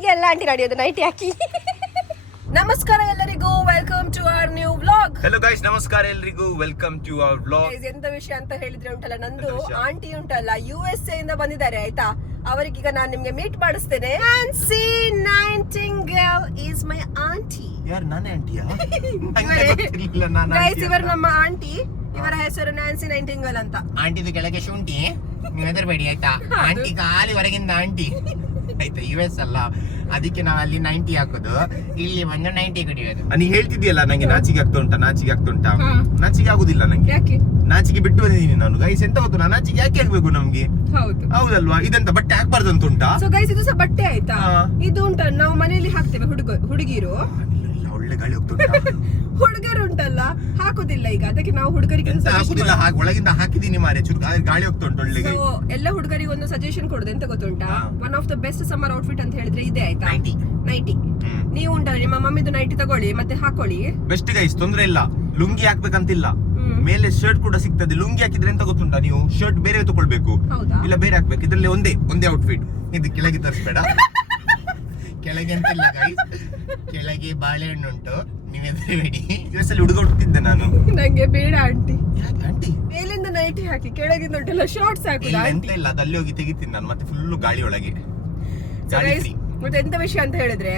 ಹೀಗೆಲ್ಲ ಆಂಟಿ ನಡೆಯೋದು ನೈಟಿ ಹಾಕಿ. ನಮಸ್ಕಾರ ಎಲ್ಲರಿಗೂ, welcome to our new vlog. Hello guys, ನಮಸ್ಕಾರ ಎಲ್ಲರಿಗೂ, ವೆಲ್ಕಮ್ ಟು ಅವರ್ ವ್ಲಾಗ್. ಎಂತ ವಿಷಯ ಅಂತ ಹೇಳಿದ್ರೆ ಉಂಟಲ್ಲ, ನಂದು ಆಂಟಿ ಉಂಟಲ್ಲ USA ಇಂದ ಬಂದಿದ್ದಾರೆ ಆಯ್ತಾ. ಅವರಿಗೀಗ ನಾನು ನಿಮ್ಗೆ meet ಮಾಡಿಸ್ತೇನೆ. Nancy Nightingale is my auntie. ಯಾರು, ನಾನೇ ಆಂಟಿಯಾ? ಗೈಸ್, ಇವರು ನಮ್ಮ ಆಂಟಿ. ಇವರ ಹೆಸರು ನ್ಯಾನ್ಸಿ ನೈಟಿಂಗಲ್ ಅಂತ. ಆಂಟಿದು ಕೆಳಗೆ ಶುಂಠಿ, ನೀವು ಹೆದರ್ಬೇಡಿ ಆಯ್ತಾ. ಆಂಟಿ ಖಾಲಿ ಹೊರಗಿಂದ ಆಂಟಿ ಆಯ್ತಾ. US ಅಲ್ಲ, ಅದಕ್ಕೆ ನಾವು ಅಲ್ಲಿ 90 ಹಾಕೋದು, ಇಲ್ಲಿ ಬಂದು 90 ಕುಡಿಯೋದು. ನೀ ಹೇಳ್ತಿದ್ಯಲ್ಲ ನಂಗೆ ನಾಚಿಕೆ ಆಗ್ತಾ ಉಂಟಾ, ನಾಚಿಕೆ ಆಗುದಿಲ್ಲ ನಂಗೆ. ಯಾಕೆ ನಾಚಿಕೆ ಬಿಟ್ಟು ಬಂದಿದ್ದೀನಿ ನಾನು. ಗೈಸ್ ಎಂತ ಗೊತ್ತು, ನಾಚಿಕೆ ಯಾಕೆ ಆಗ್ಬೇಕು ನಮ್ಗೆ? ಹೌದಲ್ವಾ? ಇದಂತ ಬಟ್ಟೆ ಹಾಕ್ಬಾರ್ದು ಅಂತ ಉಂಟಾ? ಸೊ ಗೈಸ್, ಇದು ಸಹ ಬಟ್ಟೆ ಆಯ್ತಾ. ಇದು ಉಂಟ, ನಾವು ಮನೆಯಲ್ಲಿ ಹಾಕ್ತೇವೆ. ಹುಡುಗಿರು ಒಳ್ಳೆ ಗಾಳಿ ಹೋಗ್ತಾ ಹುಡುಗರು ಉಂಟಲ್ಲ ಹಾಕುದಿಲ್ಲ ಈಗ, ಅದಕ್ಕೆ ನಾವು ಹುಡುಗರಿಗೆ ಹಾಕುದಿಲ್ಲ. ಒಳಗಿಂದ ಹಾಕಿದೀನಿ ಮಾರೆ, ಚೂರು ಗಾಳಿ ಹೋಗ್ತಾ ಉಂಟು ಒಳ್ಳೆ. ಎಲ್ಲ ಹುಡುಗರಿಗೆ ಒಂದು ಸಜೆಷನ್ ಕೊಡುದು, ಎಂತ ಗೊತ್ತುಂಟಾ? One of the best summer outfit ಅಂತ ಹೇಳಿದ್ರೆ ಇದೆ ಆಯ್ತಾ, ನೈಟಿ. ನೀವು ಉಂಟಲ್ಲ, ನಿಮ್ಮ ಮಮ್ಮಿದು ನೈಟಿ ತಗೊಳ್ಳಿ ಮತ್ತೆ ಹಾಕೊಳ್ಳಿ. ಬೆಸ್ಟ್ ಗೈಸ್, ತೊಂದ್ರೆ ಇಲ್ಲ. ಲುಂಗಿ ಹಾಕ್ಬೇಕಂತಿಲ್ಲ, ಮೇಲೆ ಶರ್ಟ್ ಕೂಡ ಸಿಗ್ತದೆ. ಲುಂಗಿ ಹಾಕಿದ್ರೆ ಎಂತ ಗೊತ್ತುಂಟಾ, ನೀವು ಶರ್ಟ್ ಬೇರೆ ತಗೊಳ್ಬೇಕು, ಇಲ್ಲ ಬೇರೆ ಹಾಕ್ಬೇಕು. ಇದ್ರಲ್ಲಿ ಒಂದೇ ಔಟ್ಫಿಟ್. ಇದು ಕೆಳಗೆ ತರಿಸ್ಬೇಡ. ಕೆಳಗೆ ಅಂತಿಲ್ಲ ಗೈಸ್, ಕೆಳಗೆ ಬಾಳೆಹಣ್ಣು ಉಂಟು, ನೀವು ಹೆದರ್ಬೇಡಿ. ಇವತ್ತಲ್ಲಿ ಹುಡುಗ ಹುಡುಕ್ತಿದ್ದೆ ನಾನು. ನಂಗೆ ಬೇಡ ಆಂಟಿ. ಆಂಟಿ ಮೇಲಿಂದ ನೈಟಿ ಹಾಕಿ, ಕೆಳಗಿಂದ ಉಂಟಲ್ಲ ಶಾರ್ಟ್ಸ್ ಹಾಕುದು. ಎಂತ ಇಲ್ಲ, ಅದು ಅಲ್ಲಿ ಹೋಗಿ ತೆಗಿತೀನಿ ನಾನು. ಮತ್ತೆ ಫುಲ್ ಗಾಳಿ ಒಳಗೆ. ಮತ್ತೆ ಎಂತ ವಿಷಯ ಅಂತ ಹೇಳಿದ್ರೆ,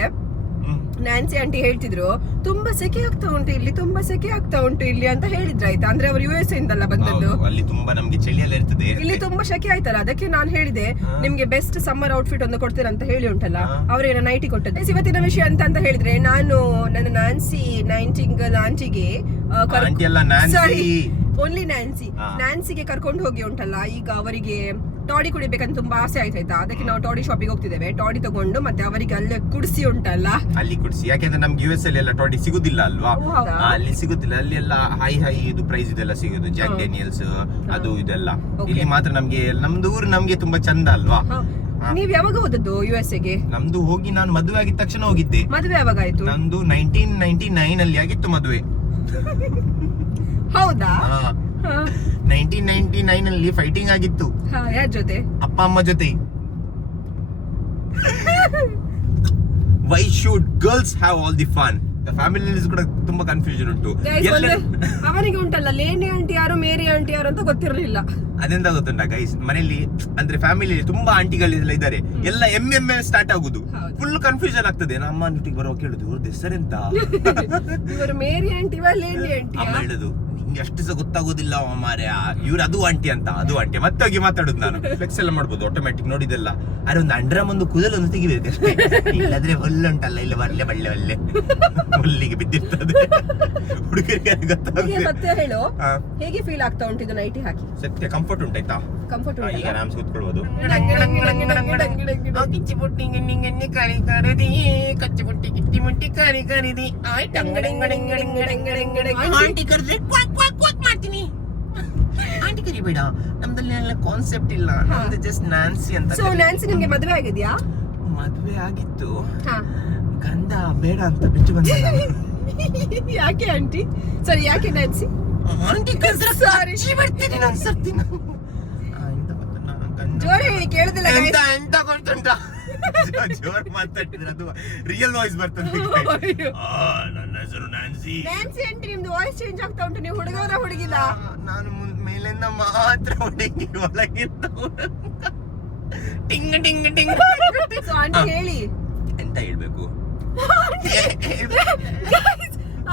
ನ್ಯಾನ್ಸಿ ಆಂಟಿ ಹೇಳ್ತಿದ್ರು ತುಂಬಾ ಸೆಕೆ ಆಗ್ತಾ ಉಂಟು ಇಲ್ಲಿ ಅಂತ ಹೇಳಿದ್ರು ಆಯ್ತಾ. ಅಂದ್ರೆ ಅವರು US ಇಂದಲ್ಲ ಬಂದದ್ದು. ಅಲ್ಲಿ ತುಂಬಾ ನಮ್ಗೆ ಚಳಿ ಎಲ್ಲ ಇರ್ತದೆ, ಇಲ್ಲಿ ತುಂಬಾ ಸೆಕೆ ಆಯ್ತಲ್ಲ. ಅದಕ್ಕೆ ನಾನು ಹೇಳಿದೆ ನಿಮ್ಗೆ ಬೆಸ್ಟ್ ಸಮ್ಮರ್ ಔಟ್ಫಿಟ್ ಒಂದು ಕೊಡ್ತೇನೆ ಅಂತ ಹೇಳಿ ಉಂಟಲ್ಲ, ಅವ್ರೇನೋ ನೈಟಿ ಕೊಟ್ಟದ್ದು. ಇವತ್ತಿನ ವಿಷಯ ಅಂತ ಹೇಳಿದ್ರೆ, ನಾನು ನನ್ನ ನ್ಯಾನ್ಸಿ ನೈಟಿಂಗಲ್ ಆಂಟಿಗೆ ಓನ್ಲಿ ನ್ಯಾನ್ಸಿಗೆ ಕರ್ಕೊಂಡು ಹೋಗಿ ಉಂಟಲ್ಲ, ಈಗ ಅವರಿಗೆ ಟಾಡಿ ಕುಡಿಬೇಕಂತ ತುಂಬಾ ಆಸೆ ಆಯ್ತಾಯ್ತಾ. ಅದಕ್ಕೆ ನಾವು ಟಾಡಿ ಶಾಪಿಗೆ ಹೋಗ್ತಿದ್ದೇವೆ. ಟಾಡಿ ತಗೊಂಡು ಮತ್ತೆ ಅವರಿಗೆ ಅಲ್ಲೇ ಕುಡಿಸಿ ಉಂಟಲ್ಲ, ಅಲ್ಲಿ ಕುಡಿಸಿ. ಯಾಕೆಂದ್ರೆ ನಮ್ಗೆ US ಅಲ್ಲಿ ಎಲ್ಲ ಟಾಡಿ ಸಿಗುದಿಲ್ಲ ಅಲ್ವಾ, ಅಲ್ಲಿ ಸಿಗುದಿಲ್ಲ. ಅಲ್ಲಿ ಎಲ್ಲ ಹೈ ಇದು ಪ್ರೈಸ್ ಇದೆಲ್ಲ ಸಿಗುದು, ಜಾಕ್ ಡೇನಿಯಲ್ಸ್ ಅದು ಇದೆಲ್ಲ. ಇಲ್ಲಿ ಮಾತ್ರ ನಮ್ಗೆ ನಮ್ದು ಊರು ನಮ್ಗೆ ತುಂಬಾ ಚಂದ ಅಲ್ವಾ. ನೀವ್ ಯಾವಾಗ ಹೋದದ್ದು USA ಗೆ? ನಮ್ದು ಹೋಗಿ ನಾನು ಮದುವೆ ಆಗಿದ ತಕ್ಷಣ ಹೋಗಿದ್ದೆ. ಮದುವೆ ಯಾವಾಗ ಆಯ್ತು? ನಂದು 1999 ಅಲ್ಲಿ ಆಗಿತ್ತು ಮದುವೆ. ಹೌದಾ? 1999 ಅಲ್ಲಿ ಫೈಟಿಂಗ್ ಆಗಿತ್ತು. ಯಾರ ಜೊತೆ? ಅಪ್ಪ ಅಮ್ಮ ಜೊತೆ. Why should girls have all the fun? The family ಕೂಡ ತುಂಬಾ ಕನ್ಫ್ಯೂಷನ್ ಉಂಟು. ಅವನಿಗೆ ಉಂಟಲ್ಲ, ಲೇನಿ ಆಂಟಿ ಯಾರು, ಮೇರಿ ಆಂಟಿ ಯಾರು ಅಂತ ಗೊತ್ತಿರಲಿಲ್ಲ. ಅದೆಂತ ಗೊತ್ತುಂಟಾ ಗೈಸ್, ಮನೆಯಲ್ಲಿ ಅಂದ್ರೆ ಫ್ಯಾಮಿಲಿ ತುಂಬಾ ಆಂಟಿಗಳೆಲ್ಲ ಇದ್ದಾರೆ. ಎಲ್ಲ ಎಮ್ಮೆ ಸ್ಟಾರ್ಟ್ ಆಗುದು, ಫುಲ್ ಕನ್ಫ್ಯೂಷನ್ ಆಗ್ತದೆ. ನಮ್ಮ ನಿಟ್ಟಿಗೆ ಬರೋ ಕೇಳುದು, ಇವ್ರದ್ದು ಹೆಸರೆಂತ? ಇವರು ಮೇರಿ ಆಂಟಿ ಲೇನಿ ಆಂಟಿ? ಅಮ್ಮ ಹೇಳುದು, ನಿಂಗೆ ಅಷ್ಟು ಸಹ ಗೊತ್ತಾಗೋದಿಲ್ಲ ಮಾರ್ರೆ, ಇವ್ರು ಅದು ಆಂಟಿ ಅಂತ. ಅದು ಆಂಟಿ ಮತ್ತೆ ಹೋಗಿ ಮಾತಾಡುದು. ನಾನು ಫ್ಲೆಕ್ಸ್ ಎಲ್ಲ ಮಾಡ್ಬೋದು ಆಟೋಮ್ಯಾಟಿಕ್ ನೋಡಿದೆಲ್ಲ. ಅರೆ ಒಂದು ಅಂಡ್ರಮ್ ಒಂದು ಕೂದಲು ಒಂದು ತೆಗಿಬೇಕು ಅಷ್ಟೇ, ಇಲ್ಲದ್ರೆ ಹೊಲ್ಲು ಉಂಟಲ್ಲ, ಇಲ್ಲ ಒಳ್ಳೆ ಹುಲ್ಲಿಗೆ ಬಿದ್ದಿರ್ತದೆ. ಹುಡುಗರಿಗೆ ಗೊತ್ತಾಗುತ್ತೆ. ಸತ್ಯ ಹೇಳು, ಹೇಗೆ ಫೀಲ್ ಆಗ್ತಾ ಉಂಟು ಇದು ನೈಟಿ ಹಾಕಿ? ಸತ್ಯ ಕಂಫರ್ಟ್ ಉಂಟಾಯ್ತಾ? ಕಂಫರ್ಟ್ ಉಂಟು, ಈಗ ಆರಾಮ್ಸ್ ಕೂತ್ಕೊಳ್ಬೋದು. ಕಿಚ್ಚಿ ಪುಟ್ಟಿ ಗಿಣ್ಣಿ ಕರಿ ಕರದಿ, ಕಚ್ಚಿ ಪುಟ್ಟಿ ಕಿಟ್ಟಿ ಮುಟ್ಟಿ ಕರಿ ಕರಿದಿ, ಆಂಟಿ ಕರೆದ್ರೆ ಕ್ವಾಕ್ ಮಾಡ್ತೀನಿ. ಆಂಟಿ ಕರಿಬೇಡ, ನಮ್ದಲ್ಲಿ ಎಲ್ಲ ಕಾನ್ಸೆಪ್ಟ್ ಇಲ್ಲ, ನಮ್ದು ಜಸ್ಟ್ ನ್ಯಾನ್ಸಿ ಅಂತ. ಸೊ ನ್ಯಾನ್ಸಿ, ನಿಮ್ಗೆ ಮದುವೆ ಆಗಿದ್ಯಾ? ಮದುವೆ ಆಗಿತ್ತು, ಗಂಡ ಬೇಡ ಅಂತ ಬಿಟ್ಟು ಬಂದ. ಯಾಕೆ ಆಂಟಿ? ಸರಿ, ಯಾಕೆ ನ್ಯಾನ್ಸಿ? ಆಂಟಿ ಸಾರಿ, ಬರ್ತೀನಿ ನಾನು ಸರ್ತಿ. ಜೋರ ಹೇಳಿ, ಕೇಳುದಿಲ್ಲ. ಎಂತ ಗೊತ್ತುಂಟ, ಜೋರ್ ಮಾತಾಡ್ತಿದ್ರೆ ಅದು ರಿಯಲ್ ವಾಯ್ಸ್ ಬರ್ತದೆ. ನನ್ನ ಹೆಸರು ನ್ಯಾನ್ಸಿ. ನ್ಯಾನ್ಸಿ ಆಂಟಿ, ನಿಮ್ದು ವಾಯ್ಸ್ ಚೇಂಜ್ ಆಗ್ತಾ ಉಂಟು. ನೀವು ಹುಡುಗರ ಹುಡುಗಿಲ್ಲ? ನಾನು ಮೇಲಿಂದ ಮಾತ್ರ ಹುಡುಗಿ, ಒಳಗಿಂದ ಟಿಂಗ್ ಟಿಂಗ್ ಟಿಂಗ್. ಸೊ ಆಂಟಿ ಹೇಳಿ, ಎಂತ ಹೇಳ್ಬೇಕು?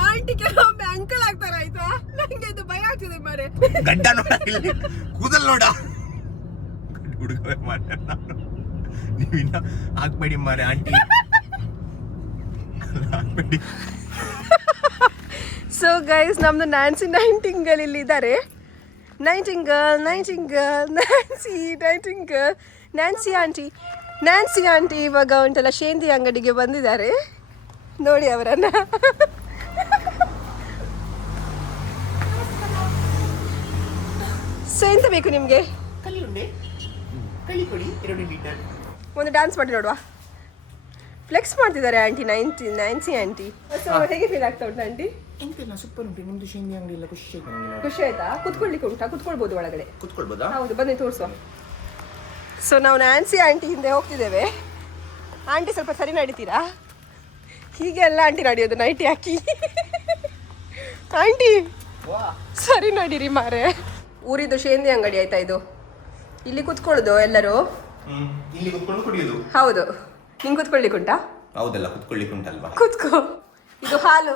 ಆಂಟಿ ಕೆಲವೊಮ್ಮೆ ಅಂಕಲ್ ಆಗ್ತಾರ ಆಯ್ತಾ. ನಂಗೆ ಇದು ಭಯ ಆಗ್ತದೆ ಮಾರೆ. ಗಡ್ಡ ನೋಡ, ಇಲ್ಲಿ ಕೂದಲ್ ನೋಡ, ಹುಡುಗ ಮಾರೆ. ನೀವಿನ್ನ ಹಾಕ್ಬೇಡಿ ಮಾರೆ ಆಂಟಿ, ಹಾಕ್ಬೇಡಿ. ಸೊ ಗೈಸ್, ನಮ್ದು ನ್ಯಾನ್ಸಿ ನೈಟಿಂಗಲ್ ಇಲ್ಲಿ ಇದ್ದಾರೆ. ನ್ಯಾನ್ಸಿ ಆಂಟಿ ಇವಾಗ ಉಂಟಲ್ಲ ಶೇಂದಿ ಅಂಗಡಿಗೆ ಬಂದಿದ್ದಾರೆ. ನೋಡಿ ಅವರನ್ನ. ಸೊ ಎಂತ ಬೇಕು ನಿಮ್ಗೆ? ಒಂದು ಡ್ಯಾನ್ಸ್ ಮಾಡಿ ನೋಡುವ. ಫ್ಲೆಕ್ಸ್ ಮಾಡ್ತಿದ್ದಾರೆ ಆಂಟಿ, ನ್ಯಾನ್ಸಿ ಆಂಟಿ. ಹೇಗೆ ಫೀಲ್ ಆಗ್ತಾ ಉಂಟು ಆಂಟಿ? ಎಂತಿಲ್ಲ, ಸೂಪರ್ ಉಂಟು. ನಿಮ್ದು ಶೇಂದಿ ಅಂಗಡಿ ಎಲ್ಲ ಖುಷಿ ಆಯ್ತಾ? ಕುತ್ಕೊಳ್ಲಿಕ್ಕೆ ಉಂಟಾ? ಕುತ್ಕೊಳ್ಬೋದು ಒಳಗಡೆ. ಕುತ್ಕೊಳ್ಬೋದಾ? ಹೌದು, ಬನ್ನಿ ತೋರಿಸುವ. ಸೊ ನಾವು ನ್ಯಾನ್ಸಿ ಆಂಟಿ ಹಿಂದೆ ಹೋಗ್ತಿದ್ದೇವೆ. ಆಂಟಿ ಸ್ವಲ್ಪ ಸರಿ ನಡೀತೀರಾ? ಹೀಗೆ ಎಲ್ಲ ಆಂಟಿ ನಡೆಯೋದು ನೈಟಿ ಹಾಕಿ. ಆಂಟಿ ಸರಿ ನಡೀರಿ ಮಾರೆ. ಊರಿದ್ದು ಶೇಂದಿ ಅಂಗಡಿ ಆಯ್ತಾ ಇದು? ಇಲ್ಲಿ ಕುತ್ಕೊಳ್ಳೋದು ಎಲ್ಲರೂ? ಇಲ್ಲಿ ಕುತ್ಕೊಂಡು ಕುಡಿಯೋದು. ಹೌದು. ನಿಂಗೆ ಕುತ್ಕೊಳ್ಳಿಕ್ಕುಂಟಾ? ಹೌದಲ್ಲ, ಕುತ್ಕೊಳ್ಳಿಕ್ಕೆ ಉಂಟಲ್ವಾ? ಕುತ್ಕೋ. ಇದು ಹಾಲು.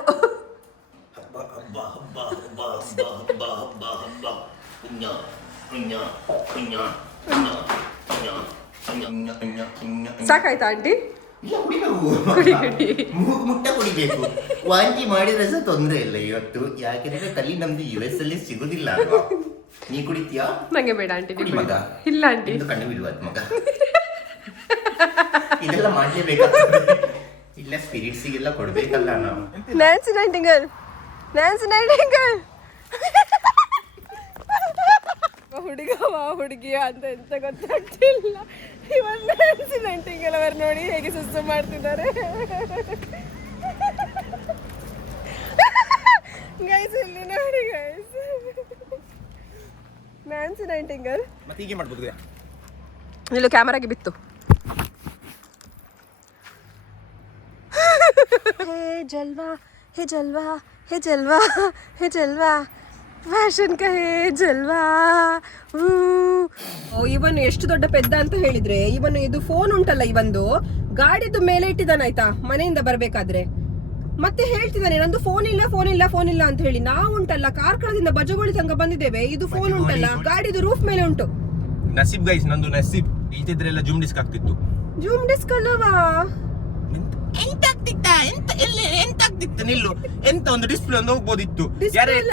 ಸಾಕಾಯ್ತಾ ಆಂಟಿ? ಕುಡಿ ಕುಡಿ. ಮುಟ್ಟ ಕುಡಿಬೇಕು. ವಾಂತಿ ಮಾಡಿದ್ರೆ ಸಹ ತೊಂದ್ರೆ ಇಲ್ಲ ಇವತ್ತು, ಯಾಕೆಂದ್ರೆ ಕಲಿ ನಮ್ದು US ಅಲ್ಲಿ ಸಿಗುದಿಲ್ಲ ಅಲ್ವಾ. ನೀ ಕುಡಿತೀಯಾ? ನಂಗೆ ಬೇಡ ಆಂಟಿ. ಕುಡಿ ಮಗ. ಇಲ್ಲ ಆಂಟಿ. ಕಣ್ಣು ಬಿಡುವತ್ ಮಗ. ಇದೆಲ್ಲ ಮಾಡ್ಲೇಬೇಕಾಗ್ತದೆ. ಇಲ್ಲ ಸ್ಪಿರಿಟ್ಸಿಗೆಲ್ಲ ಕೊಡ್ಬೇಕಲ್ಲ ನಾವು. Nancy Nightingale, Nancy Nightingale. ಹುಡುಗವ ಹುಡುಗಿಯ ಅಂತ ಎಂತ ಗೊತ್ತಾಗ್ತಿಲ್ಲ. ಇವತ್ತು ನ್ಯಾನ್ಸಿ ನೈಟಿಂಗೇಲ್ ಅವರು ನೋಡಿ ಹೇಗೆ ಸುಸ್ಸು ಮಾಡ್ತಿದ್ದಾರೆ. ಗೈಸ್ ಇಲ್ಲಿ ನೋಡಿ ಗೈಸ್, ನ್ಯಾನ್ಸಿ ನೈಟಿಂಗೇಲ್. ಮತ್ತೆ ಹೀಗೆ ಮಾಡ್ಬೋದು. ಇಲ್ಲೂ ಕ್ಯಾಮರಾಗೆ ಬಿತ್ತು. ಹೇ ಜಲ್ವಾ, ಹೇ ಜಲ್ವಾ, ಹೇ ಜಲ್ವಾ, ಹೇ ಜಲ್ವಾ, ಫ್ಯಾಷನ್ ಕಾ ಹೇ ಜಲ್ವಾ. ಇವನು ಎಷ್ಟು ದೊಡ್ಡ ಪೆದ್ದ ಅಂತ ಹೇಳಿದ್ರೆ, ಇವನು ಇದು ಫೋನ್ ಉಂಟಲ್ಲ, ಇವಂದು ಗಾಡಿದು ಮೇಲೆ ಇಟ್ಟಿದ್ದಾನಾಯ್ತಾ ಮನೆಯಿಂದ ಬರ್ಬೇಕಾದ್ರೆ. ಮತ್ತೆ ಹೇಳ್ತಿದ್ದಾನೆ ನಂದು ಫೋನ್ ಇಲ್ಲ ಫೋನ್ ಇಲ್ಲ ಫೋನ್ ಇಲ್ಲ ಅಂತ ಹೇಳಿ. ನಾವು ಉಂಟಲ್ಲ ಕಾರ್ಕಳದಿಂದ ಬಜಗೋಳಿ ತನಕ ಬಂದಿದ್ದೇವೆ, ಇದು ಫೋನ್ ಉಂಟಲ್ಲ ಗಾಡಿದು ರೂಫ್ ಮೇಲೆ ಉಂಟು. ನಸೀಬ್ ಗೈಸ್, ನಂದು ನಸೀಬ್. ಇಲ್ತಿದ್ರೆಲ್ಲ ಜೂಮ್ ಡಿಸ್ಕ್ ಆಗ್ತಿತ್ತು. ಜೂಮ್ ಡಿಸ್ಕ್ ಅಲ್ಲವಾ? ಎಂತ ಆಗ್ತಿತ್ತ ನಿಲ್ಲು. ಎಂತ ಒಂದು ಡಿಸ್ಪ್ಲೇ ಒಂದು ಹೋಗ್ಬೋದಿತ್ತು, Display ಯಾರೇ ಇಲ್ಲ,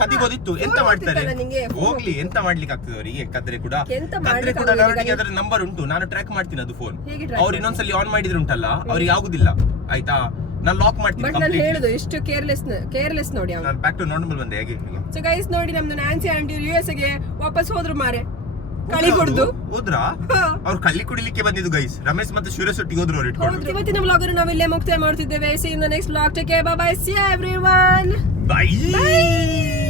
ಕದಿಬೋದಿತ್ತು. ಎಂತ phone ಮಾಡ್ತಾರೆ ಆಗ್ತಿತ್ತಲ್ಲ ನಿಂಗೆ, phone. ಹೋಗ್ಲಿ, ಎಂತ ಮಾಡ್ಲಿಕ್ಕೆ ಆಗ್ತದೆ ಅವರಿಗೆ? ಕದ್ರೆ ಕೂಡ ಎಂತ ಕದ್ರೆ ಮಾಡ್ಲಿಕ್ಕೆ ಕೂಡ ಆಗುದಿಲ್ಲ ನನಗೆ guys. ಅದರ ನಂಬರ್ ಉಂಟು, ನಾನು ಟ್ರ್ಯಾಕ್ ಮಾಡ್ತೀನಿ ಅದು ಫೋನ್. ಹೇಗೆ track ಅವ್ರು ಇನ್ನೊಂದ್ಸಲಿ ಆನ್ ಮಾಡಿದ್ರೆ ಉಂಟಲ್ಲ, ಅವ್ರಿಗೆ ಆಗುದಿಲ್ಲ ಆಯ್ತಾ. ನಾನು ಲಾಕ್ ಮಾಡ್ತೀನಿ ಬಟ್ ನಾನು ಹೇಳುದು ಎಷ್ಟು ಕೇರ್ಲೆಸ್ ನೋಡಿ ಅವನು. ನಾನು ಬ್ಯಾಕ್ ಟು ನಾರ್ಮಲ್ ಬಂದೆ ಹೇಗೆ. ಸೊ ಗೈಸ್ ನೋಡಿ, ನಮ್ದು ನ್ಯಾನ್ಸಿ ಆಂಟಿ US ಗೆ ವಾಪಸ್ ಹೋದ್ರು ಮಾರೆ, ಕಳಿ ಕುಡ್ದು ಹೋದ್ರಾ? ಅವ್ರು ಕಳ್ಳಿ ಕುಡಿಲಿಕ್ಕೆ ಬಂದಿದ್ದು ಗೈಸ್. ರಮೇಶ್ ಮತ್ತೆ ಸುರೇಶ್ ಒಟ್ಟಿಗೆ ಹೋದ್ರು ಅವ್ರು ಇಟ್ಕೊಂಡು. ಇವತ್ತಿನ ವ್ಲಾಗ್ ನಾವಿಲ್ಲೇ ಮುಕ್ತಾಯ ಮಾಡ್ತಿದ್ದೇವೆ. See you in the next vlog. Take care. Bye bye. See you everyone. Bye.